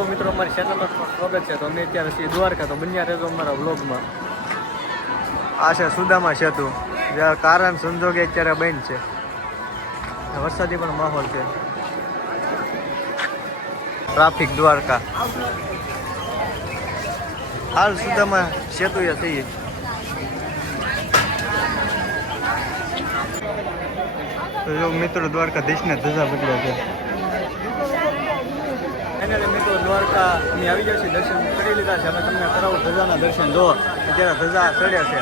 અમારી ચેનલમાં સ્વાગત છે. તો અમે અત્યારે છીએ દ્વારકા. તો બન્યા રહેજો અમારા વ્લોગમાં આ છે સુદામા સેતુ. જ્યાં કારણ સંજોગે અત્યારે બંધ છે. વરસાદી પણ માહોલ છે. ટ્રાફિક દ્વારકા. હાલ સુદામા સેતુ એ થઈ તો જો મિત્રો દ્વારકાધીશને ધજા બદલ્યા છે. ફાઇનલી મિત્રો દ્વારકા અમે આવી જશે, દર્શન કરી લીધા છે. અમે તમને કરાવું ધજાના દર્શન. જો અત્યારે ધજા ચડ્યા છે.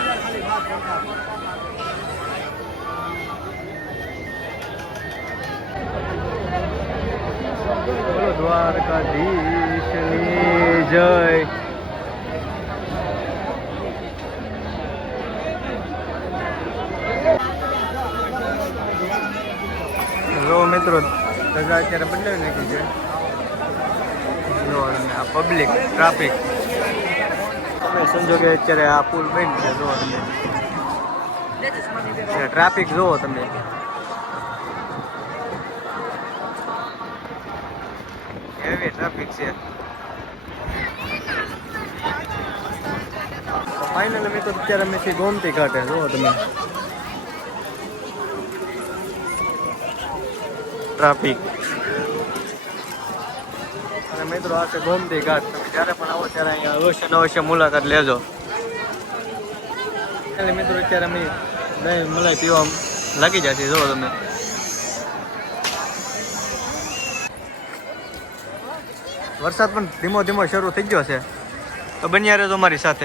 દ્વારકાધીશની જય. જો મિત્રો, ધજા અત્યારે બદલાવી નાખી છે. આ પબ્લિક ટ્રાફિક તમે સંજોગે અત્યારે આ પુલ બંધ છે, જો તમે. ટ્રાફિક જુઓ તમે. હેવી ટ્રાફિક છે. ફાઇનલ તો અત્યારે અમે છીએ ગોમતી ઘાટે, જુઓ તમે. ટ્રાફિક અને મિત્રો આ છે ગોમતી ઘાટ. તમે જ્યારે પણ આવો ત્યારે અહીંયા અવશ્ય ને અવશ્ય મુલાકાત લેજો. એટલે મિત્રો અત્યારે અમે દહીં, મલાઈ પીવા લાગી જશે જો તમે. વરસાદ પણ ધીમો ધીમો શરૂ થઈ ગયો છે. તો બન્યા રહેજો અમારી સાથે.